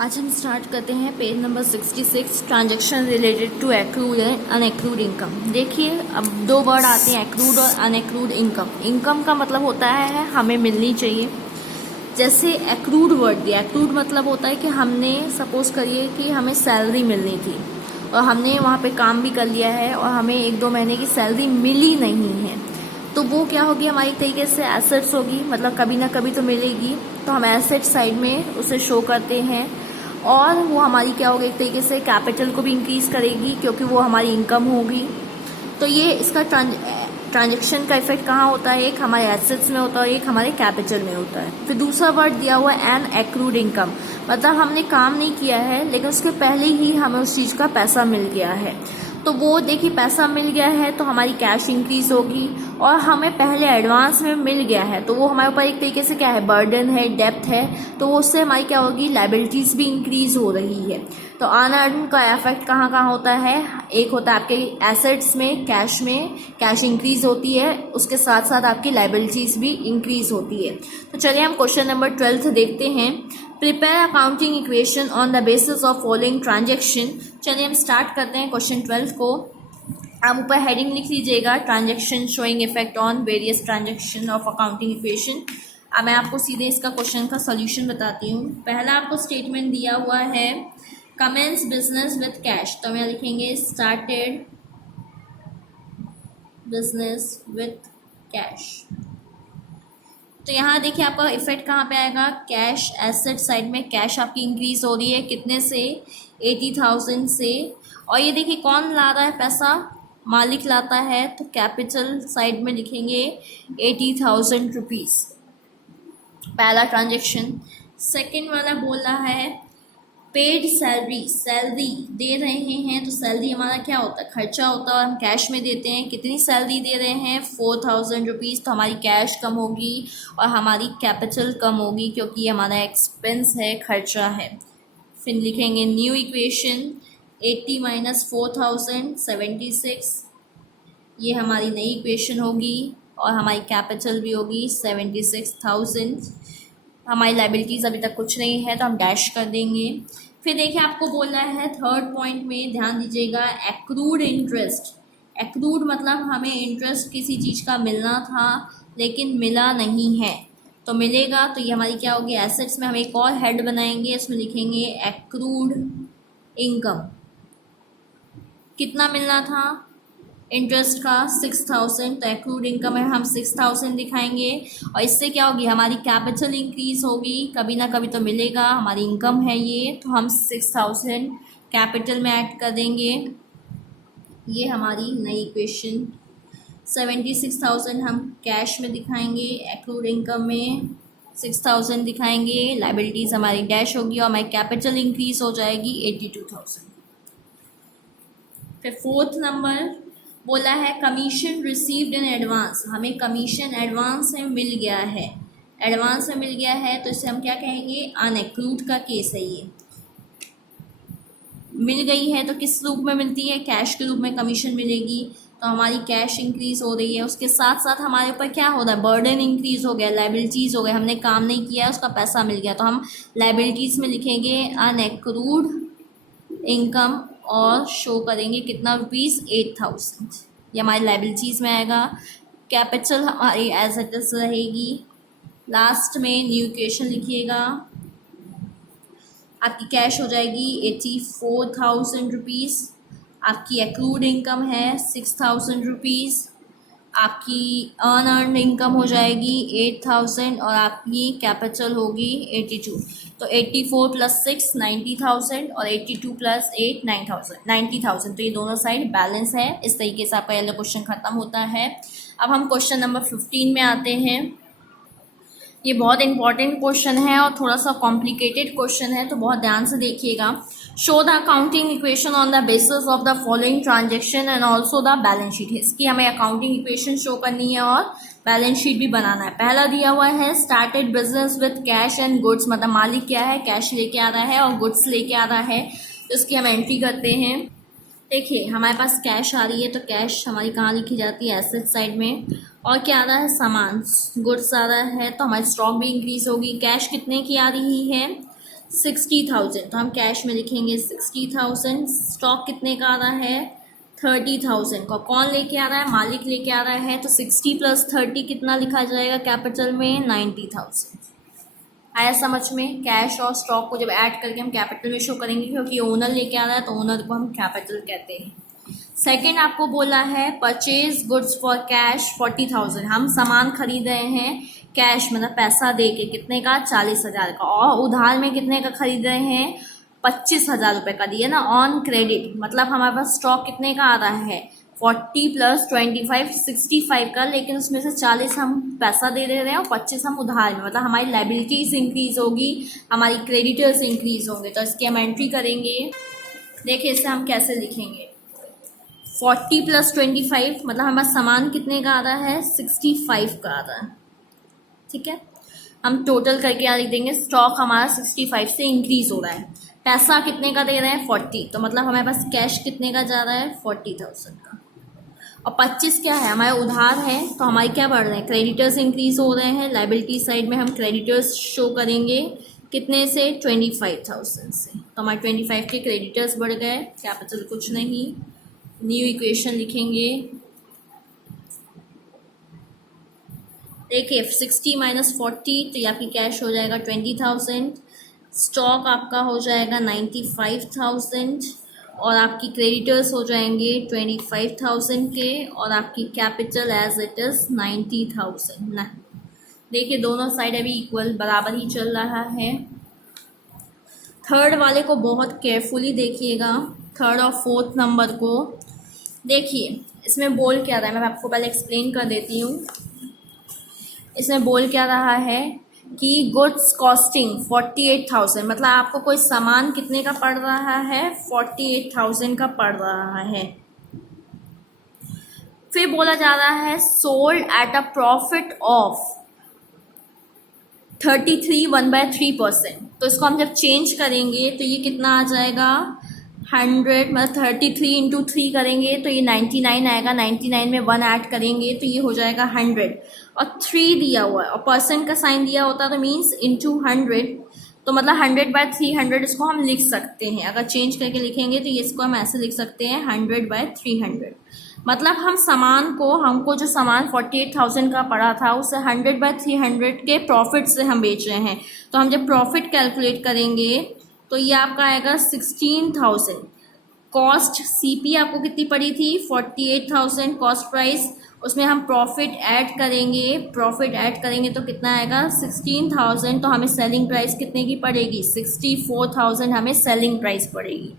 आज हम स्टार्ट करते हैं page number 66 transaction related to accrued and unaccrued income. देखिए अब दो वर्ड आते हैं एक्रूड और अनएक्रूड इनकम। इनकम का मतलब होता है हमें मिलनी चाहिए। जैसे एक्रूड वर्ड दिया, एक्रूड मतलब होता है कि हमने सपोज करिए कि हमें सैलरी मिलनी थी और हमने वहाँ पे काम भी कर लिया है और हमें 1-2 महीने की सैलरी मिली नहीं है, तो वो क्या होगी, हमारी एक तरीके से एसेट्स होगी, मतलब कभी ना कभी तो मिलेगी। तो हम एसेट साइड में उसे शो करते हैं और वो हमारी क्या होगी, एक तरीके से कैपिटल को भी इंक्रीज करेगी क्योंकि वो हमारी इनकम होगी। तो ये इसका ट्रांजैक्शन का इफेक्ट कहाँ होता है, एक हमारे एसेट्स में होता है, एक हमारे कैपिटल में होता है। फिर दूसरा वर्ड दिया हुआ है एन एक्रूड इनकम, मतलब हमने काम नहीं किया है लेकिन उसके पहले ही हमें उस चीज़ का पैसा मिल गया है। तो वो देखिए पैसा मिल गया है तो हमारी कैश इंक्रीज होगी और हमें पहले एडवांस में मिल गया है तो वो हमारे ऊपर एक तरीके से क्या है, बर्डन है, डेप्थ है, तो वो उससे हमारी क्या होगी, लायबिलिटीज भी इंक्रीज हो रही है। तो अनअर्न का इफेक्ट कहाँ कहाँ होता है, एक होता है आपके एसेट्स में, कैश इंक्रीज होती है, उसके साथ साथ आपकी लायबिलिटीज भी इंक्रीज होती है। तो चलिए हम क्वेश्चन नंबर 12 देखते हैं। Prepare accounting equation on the basis of following transaction. चलिए हम स्टार्ट करते हैं क्वेश्चन 12 को। आप ऊपर हेडिंग लिख लीजिएगा, transaction showing effect on various transaction of accounting equation. अब मैं आपको सीधे इसका क्वेश्चन का सॉल्यूशन बताती हूँ। पहला आपको स्टेटमेंट दिया हुआ है कमेंस बिजनेस विथ कैश, तो हम लिखेंगे स्टार्टेड बिजनेस विथ कैश। तो यहाँ देखिए आपका इफेक्ट कहाँ पे आएगा, कैश एसेट साइड में कैश आपकी इंक्रीज हो रही है, कितने से, 80,000 से। और ये देखिए कौन ला रहा है पैसा, मालिक लाता है, तो कैपिटल साइड में लिखेंगे 80,000 रुपीज़, पहला ट्रांजेक्शन। सेकंड वाला बोल रहा है पेड सैलरी दे रहे हैं, तो सैलरी हमारा क्या होता है, खर्चा होता है और हम कैश में देते हैं। कितनी सैलरी दे रहे हैं, 4,000 रुपीज़, तो हमारी कैश कम होगी और हमारी कैपिटल कम होगी क्योंकि हमारा एक्सपेंस है, खर्चा है। फिर लिखेंगे न्यू इक्वेशन 80 माइनस 4,000 76, ये हमारी नई इक्वेशन होगी और हमारी कैपिटल भी होगी 76,000। हमारी लाइबिलिटीज़ अभी तक कुछ नहीं है तो हम डैश कर देंगे। फिर देखिए आपको बोल रहा है थर्ड पॉइंट में ध्यान दीजिएगा, एक्रूड इंटरेस्ट। एक्रूड मतलब हमें इंटरेस्ट किसी चीज़ का मिलना था लेकिन मिला नहीं है, तो मिलेगा, तो ये हमारी क्या होगी, एसेट्स में हम एक और हेड बनाएंगे, इसमें लिखेंगे एक्रूड इनकम। कितना मिलना था इंटरेस्ट का, 6,000, तो एक्रूड इनकम है हम 6,000 दिखाएंगे। और इससे क्या होगी, हमारी कैपिटल इंक्रीज होगी, कभी ना कभी तो मिलेगा, हमारी इनकम है ये, तो हम 6,000 कैपिटल में ऐड कर देंगे। ये हमारी नई इक्वेशन। 76,000 हम कैश में दिखाएंगे, एक्रूड इनकम में 6,000 दिखाएंगे, लाइबिलिटीज़ हमारी डैश होगी और हमारी कैपिटल इंक्रीज हो जाएगी 82,000। फिर फोर्थ नंबर बोला है कमीशन रिसीव्ड इन एडवांस, हमें कमीशन एडवांस में मिल गया है, एडवांस में मिल गया है, तो इसे हम क्या कहेंगे, अनएक्रूड का केस है। ये मिल गई है तो किस रूप में मिलती है, कैश के रूप में कमीशन मिलेगी, तो हमारी कैश इंक्रीज हो रही है, उसके साथ साथ हमारे ऊपर क्या हो रहा है, बर्डन इंक्रीज हो गया, लाइबिलिटीज़ हो गए, हमने काम नहीं किया है, उसका पैसा मिल गया, तो हम लाइबिलिटीज़ में लिखेंगे अनएक्रूड इनकम और शो करेंगे कितना, रुपीज़ 8,000, ये हमारी लाइबिलिटीज़ में आएगा। कैपिटल हमारी एज इट इज रहेगी। लास्ट में न्यू इक्वेशन लिखिएगा, आपकी कैश हो जाएगी 84,000 रुपीज़, आपकी एक्रूड इनकम है 6,000 रुपीज़, आपकी अनअर्न्ड इनकम हो जाएगी 8,000 और आपकी कैपिटल होगी 82। तो 84 + 6 90,000 और 82 + 8 90,000, तो ये दोनों साइड बैलेंस है। इस तरीके से आपका ये क्वेश्चन खत्म होता है। अब हम क्वेश्चन नंबर 15 में आते हैं। ये बहुत इंपॉर्टेंट क्वेश्चन है और थोड़ा सा कॉम्प्लिकेटेड क्वेश्चन है, तो बहुत ध्यान से देखिएगा। Show the accounting equation on the basis of the following transaction and also the balance sheet. इसकी हमें अकाउंटिंग इक्वेशन शो करनी है और बैलेंस शीट भी बनाना है। पहला दिया हुआ है started business with cash and goods, मतलब मालिक क्या है, कैश लेके आ रहा है और गुड्स लेके आ रहा है, तो इसकी हम एंट्री करते हैं। देखिए हमारे पास कैश आ रही है, तो कैश हमारी कहाँ लिखी जाती है, एसेट साइड में, और क्या आ रहा है, सामान, गुड्स आ रहा है, तो हमारी स्टॉक भी इंक्रीज होगी। कैश कितने की आ रही है, 60,000, तो हम कैश में लिखेंगे 60,000। स्टॉक कितने का आ रहा है? 30,000 का। कौन लेके आ रहा है? मालिक लेके आ रहा है। तो 60 + 30 कितना लिखा जाएगा कैपिटल में? 90,000। आया समझ में? कैश और स्टॉक को जब ऐड करके हम कैपिटल में शो करेंगे, क्योंकि ओनर लेके आ रहा है तो ओनर को हम कैपिटल कहते हैं। सेकेंड आपको बोला है परचेज गुड्स फॉर कैश 40,000। हम सामान खरीद रहे हैं कैश मतलब पैसा दे के, कितने का? 40,000 का। और उधार में कितने का खरीद रहे हैं? 25,000 रुपये का दिए ना, ऑन क्रेडिट। मतलब हमारे पास स्टॉक कितने का आ रहा है? 40 + 25 65 का, लेकिन उसमें से 40 हम पैसा दे रहे हैं और 25 हम उधार में। मतलब हमारी लाइबिलिटीज इंक्रीज होगी, हमारी क्रेडिटर्स इंक्रीज होंगे। तो इसकी हम एंट्री करेंगे। देखिए इसे हम कैसे लिखेंगे। 40 + 25 मतलब हमारा सामान कितने का आ रहा है? 65 का आ रहा है। ठीक है, हम टोटल करके यहाँ लिख देंगे स्टॉक हमारा 65 से इंक्रीज हो रहा है। पैसा कितने का दे रहे हैं? 40, तो मतलब हमारे पास कैश कितने का जा रहा है? 40,000 का। और 25 क्या है? हमारे उधार है, तो हमारे क्या बढ़ रहे हैं? क्रेडिटर्स इंक्रीज हो रहे हैं। लाइबिलिटी साइड में हम क्रेडिटर्स शो करेंगे कितने से? 25,000 से। तो हमारे 25 के क्रेडिटर्स बढ़ गए, कैपिटल कुछ नहीं। न्यू इक्वेशन लिखेंगे। देखिए 60 - 40 तो ये आपकी कैश हो जाएगा 20,000। स्टॉक आपका हो जाएगा 95,000 और आपकी क्रेडिटर्स हो जाएंगे 25,000 के, और आपकी कैपिटल एज इट इज़ 90,000 ना। देखिए दोनों साइड अभी इक्वल बराबर ही चल रहा है। थर्ड वाले को बहुत केयरफुली देखिएगा, थर्ड और फोर्थ नंबर को। देखिए इसमें बोल क्या रहा है, मैं आपको पहले एक्सप्लेन कर देती हूँ। इसमें बोल क्या रहा है कि गुड्स कॉस्टिंग 48,000, मतलब आपको कोई सामान कितने का पड़ रहा है? 48,000 का पड़ रहा है। फिर बोला जा रहा है sold at a profit of 33 1/3%। तो इसको हम जब चेंज करेंगे तो ये कितना आ जाएगा? 100, मतलब 33 × 3 करेंगे तो ये 99 आएगा। 99 में 1 ऐड करेंगे तो ये हो जाएगा 100, और 3 दिया हुआ है और परसेंट का साइन दिया होता है तो मीन्स इंटू 100, तो मतलब 100/300 इसको हम लिख सकते हैं। अगर चेंज करके लिखेंगे तो ये इसको हम ऐसे लिख सकते हैं 100/300। मतलब हम सामान को, हमको जो सामान 48,000 का पड़ा था उसे 100/300 के प्रॉफिट से हम बेच रहे हैं। तो हम जब प्रॉफिट कैलकुलेट करेंगे तो ये आपका आएगा 16,000। कॉस्ट सीपी आपको कितनी पड़ी थी? 48,000 कॉस्ट प्राइस। उसमें हम प्रॉफिट ऐड करेंगे, प्रॉफिट ऐड करेंगे तो कितना आएगा? 16,000। तो हमें सेलिंग प्राइस कितने की पड़ेगी? 64,000 हमें सेलिंग प्राइस पड़ेगी।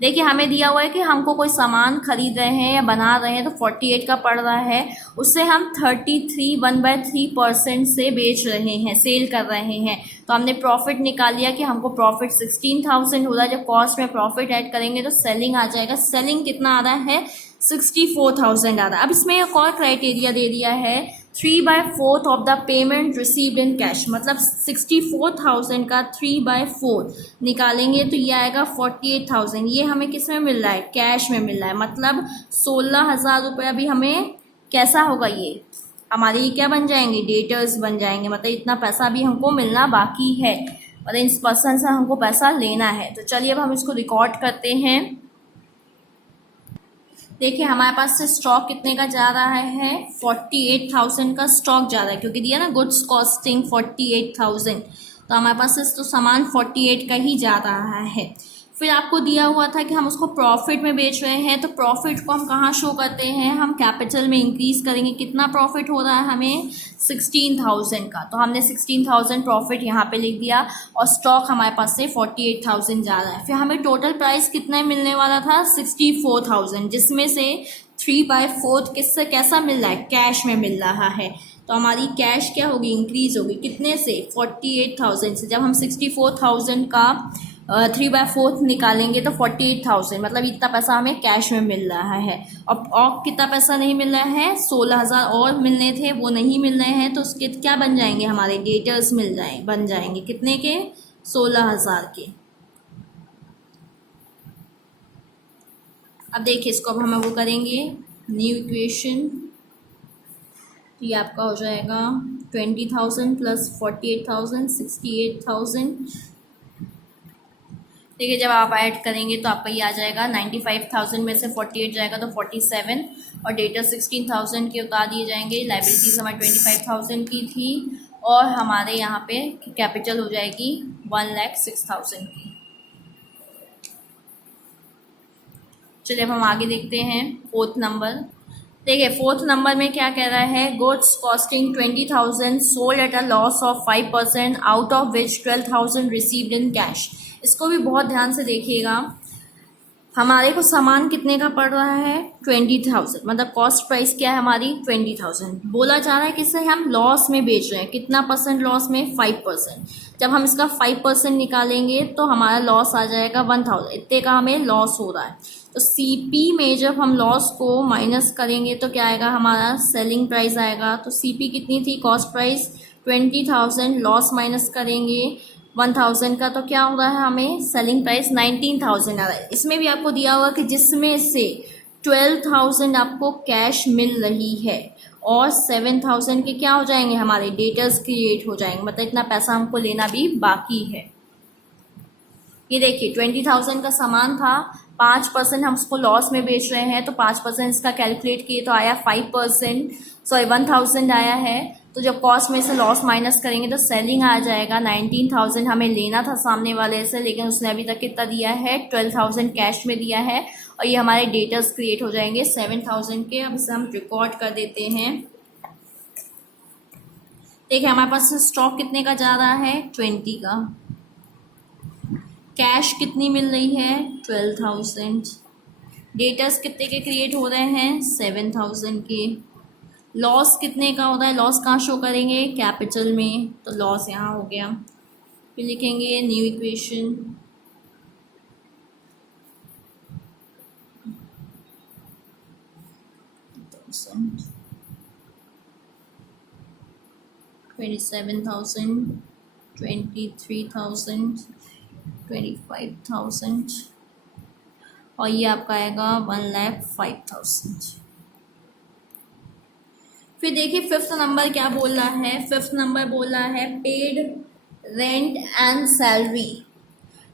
देखिए हमें दिया हुआ है कि हमको कोई सामान खरीद रहे हैं या बना रहे हैं तो 48 का पड़ रहा है, उससे हम 33 1/3% से बेच रहे हैं, सेल कर रहे हैं। तो हमने प्रॉफिट निकाल लिया कि हमको प्रॉफिट 16,000 हो रहा है। जब कॉस्ट में प्रॉफिट ऐड करेंगे तो सेलिंग आ जाएगा। सेलिंग कितना आ रहा है? 64,000 आ रहा है। अब इसमें एक और क्राइटेरिया दे दिया है, 3/4 of the payment received in cash. मतलब 64,000 का 3/4 निकालेंगे तो ये आएगा 48,000। ये हमें किस में मिल रहा है? कैश में मिल रहा है। मतलब 16,000 रुपये अभी हमें कैसा होगा? ये हमारे ये क्या बन जाएंगे? डेटर्स बन जाएंगे। मतलब इतना पैसा भी हमको मिलना बाकी है और इस पर्सन से हमको पैसा लेना है। तो चलिए अब हम इसको रिकॉर्ड करते हैं। देखिए हमारे पास से स्टॉक कितने का जा रहा है? 48,000 का स्टॉक जा रहा है, क्योंकि दिया ना गुड्स कॉस्टिंग 48,000, तो हमारे पास से तो सामान 48 का ही जा रहा है। फिर आपको दिया हुआ था कि हम उसको प्रॉफिट में बेच रहे हैं, तो प्रॉफिट को हम कहाँ शो करते हैं? हम कैपिटल में इंक्रीज करेंगे। कितना प्रॉफिट हो रहा है हमें? 16,000 का। तो हमने 16,000 प्रॉफिट यहाँ पे लिख दिया और स्टॉक हमारे पास से 48,000 जा रहा है। फिर हमें टोटल प्राइस कितना मिलने वाला था? 64,000, जिसमें से 3/4 किससे कैसा मिल रहा है? कैश में मिल रहा है। तो हमारी कैश क्या होगी? इंक्रीज होगी। कितने से? 48,000 से। जब हम 64,000 का 3/4 निकालेंगे तो 48,000, मतलब इतना पैसा हमें कैश में मिल रहा है। और कितना पैसा नहीं मिल रहा है? 16,000 और मिलने थे, वो नहीं मिल रहे हैं। तो उसके क्या बन जाएंगे? हमारे डेटर्स बन जाएंगे कितने के? 16,000 के। अब देखिए इसको अब हम वो करेंगे न्यू इक्वेशन। तो ये आपका हो जाएगा 20,000 + 48,000 68,000 देखिए जब आप ऐड करेंगे तो आपका ये आ जाएगा 95,000 में से 48 जाएगा तो 47, और डेटर 16,000 के उतार दिए जाएंगे। लाइबिलिटीज हमारी 25,000 की थी, और हमारे यहाँ पे कैपिटल हो जाएगी 1,06,000 की। चलिए अब हम आगे देखते हैं फोर्थ नंबर। देखिए फोर्थ नंबर में क्या कह रहा है, goods costing 20,000 sold at a loss of 5% out of which 12,000 received in cash. इसको भी बहुत ध्यान से देखिएगा। हमारे को सामान कितने का पड़ रहा है 20,000, मतलब कॉस्ट प्राइस क्या है हमारी 20,000। बोला जा रहा है कि इसे हम लॉस में बेच रहे हैं, कितना परसेंट लॉस में 5%। जब हम इसका 5% निकालेंगे तो हमारा लॉस आ जाएगा 1,000, इतने का हमें लॉस हो रहा है। तो सीपी में जब हम लॉस को माइनस करेंगे तो क्या आएगा, हमारा सेलिंग प्राइस आएगा। तो सीपी कितनी थी, कॉस्ट प्राइस 20,000, लॉस माइनस करेंगे 1,000 का तो क्या हो रहा है, हमें सेलिंग प्राइस 19,000 आ रहा है। इसमें भी आपको दिया होगा कि जिसमें से 12,000 आपको कैश मिल रही है और 7,000 के क्या हो जाएंगे, हमारे डेटर्स क्रिएट हो जाएंगे, मतलब इतना पैसा हमको लेना भी बाकी है। ये देखिए 20,000 का सामान था, 5% हम उसको लॉस में बेच रहे हैं, तो 5% इसका कैलकुलेट किए तो आया 5%, सॉरी 1,000 आया है। तो जब कॉस्ट में से लॉस माइनस करेंगे तो सेलिंग आ जाएगा 19,000। हमें लेना था सामने वाले से, लेकिन उसने अभी तक कितना दिया है 12,000 कैश में दिया है, और ये हमारे डेटर्स क्रिएट हो जाएंगे 7,000 के। अब इसे हम रिकॉर्ड कर देते हैं। देखिए हमारे पास स्टॉक कितने का जा रहा है 20 का, कैश कितनी मिल रही है 12,000, डेटर्स कितने के क्रिएट हो रहे हैं 7,000 के, लॉस कितने का होता है, लॉस कहाँ शो करेंगे कैपिटल में, तो लॉस यहाँ हो गया। फिर लिखेंगे न्यू इक्वेशन, $27,000, 23,000, 25,000, और ये आपका आएगा 1,05,000। फिर देखिए फिफ्थ नंबर क्या बोल रहा है, फिफ्थ नंबर बोल रहा है paid rent and salary.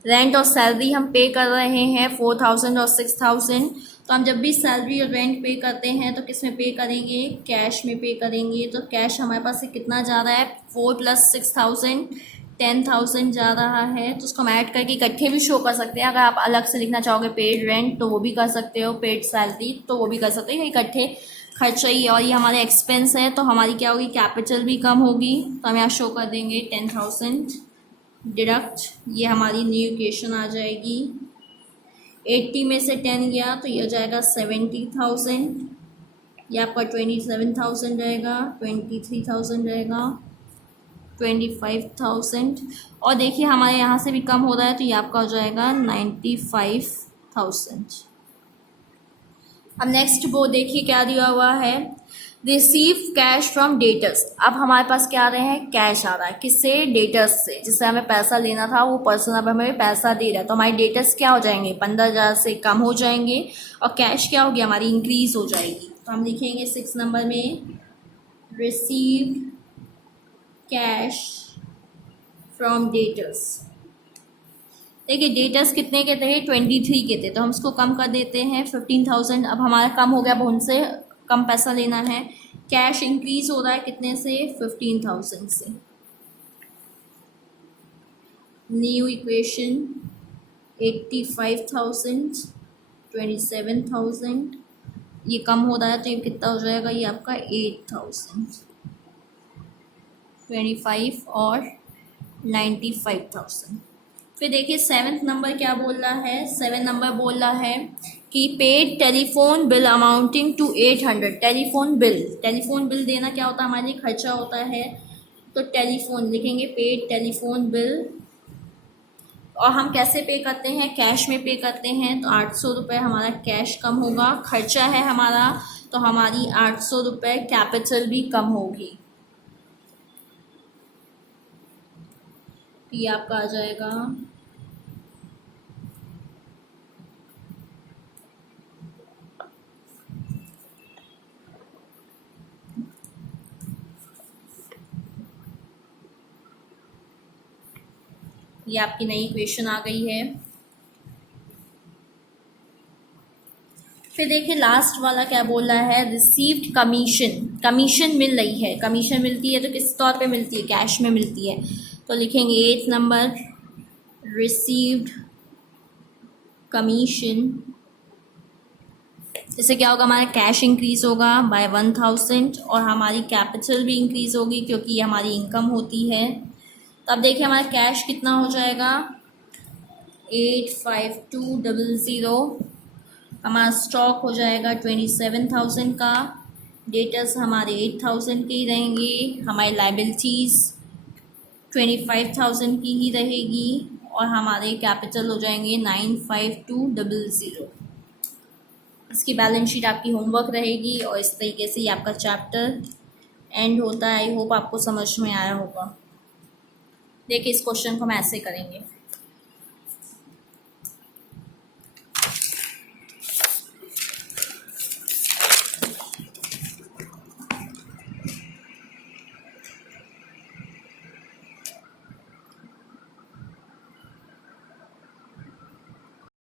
Rent और सैलरी हम पे कर रहे हैं 4,000 और 6,000। तो हम जब भी सैलरी और रेंट पे करते हैं तो किस में पे करेंगे, कैश में पे करेंगे। तो कैश हमारे पास से कितना जा रहा है 4 + 6,000, 10,000 जा रहा है। तो उसको हम ऐड करके इकट्ठे भी शो कर सकते हैं। अगर आप अलग से लिखना चाहोगे पेड रेंट तो वो भी कर सकते हो, पेड सैलरी तो वो भी कर सकते हो, इकट्ठे खर्चा ही है। और ये हमारे एक्सपेंस है तो हमारी क्या होगी, कैपिटल भी कम होगी। तो हम यहाँ शो कर देंगे 10,000 डिडक्ट, ये हमारी न्यू इक्वेशन आ जाएगी। 80 में से 10 गया तो ये हो जाएगा 70,000, ये आपका 27,000 रहेगा, 23,000 रहेगा, 25,000, और देखिए हमारे यहाँ से भी कम हो रहा है तो ये आपका हो जाएगा 95,000। अब नेक्स्ट वो देखिए क्या दिया हुआ है, रिसीव कैश फ्रॉम डेटर्स। अब हमारे पास क्या आ रहे हैं, कैश आ रहा है किससे, डेटर्स से, जिससे हमें पैसा लेना था वो पर्सन अब हमें पैसा दे रहा है। तो हमारे डेटर्स क्या हो जाएंगे 15,000 से कम हो जाएंगे, और कैश क्या होगी हमारी इंक्रीज हो जाएगी। तो हम लिखेंगे 6 नंबर में रिसीव कैश फ्रॉम डेटर्स। देखिए डेटर्स कितने के थे 23 के थे, तो हम उसको कम कर देते हैं 15,000। अब हमारा कम हो गया, अब उनसे कम पैसा लेना है। कैश इंक्रीज हो रहा है कितने से 15,000 से। न्यू इक्वेशन 85,000, 27,000, ये कम हो रहा है तो ये कितना हो जाएगा, ये आपका 8,000, 25 और 95,000। फिर देखिए 7th नंबर क्या बोल रहा है, 7 नंबर बोल रहा है कि paid telephone bill amounting to 800। Telephone bill देना क्या होता है, हमारे लिए खर्चा होता है। तो टेलीफोन लिखेंगे पेड टेलीफोन बिल, और हम कैसे पे करते हैं, कैश में पे करते हैं। तो 800 रुपये हमारा कैश कम होगा, खर्चा है हमारा, तो हमारी 800 रुपये कैपिटल भी कम होगी। ये आपका आ जाएगा ये आपकी नई इक्वेशन आ गई है। फिर देखिए लास्ट वाला क्या बोल रहा है, रिसीव्ड कमीशन, कमीशन मिल रही है, कमीशन मिलती है तो किस तौर पे मिलती है, कैश में मिलती है। तो लिखेंगे 8 नंबर, रिसीव्ड कमीशन। इससे क्या होगा, हमारा कैश इंक्रीज होगा बाय 1000 और हमारी कैपिटल भी इंक्रीज होगी क्योंकि ये हमारी इनकम होती है। तो अब देखिए हमारा कैश कितना हो जाएगा, 85200। हमारा स्टॉक हो जाएगा 27,000 का, डेटर्स हमारे 8,000 के ही रहेंगे, हमारी लाइबिलिटीज़ 25,000 की ही रहेगी और हमारे कैपिटल हो जाएंगे 95200। इसकी बैलेंस शीट आपकी होमवर्क रहेगी और इस तरीके से ये आपका चैप्टर एंड होता है। आई होप आपको समझ में आया होगा। देखिए इस क्वेश्चन को हम ऐसे करेंगे।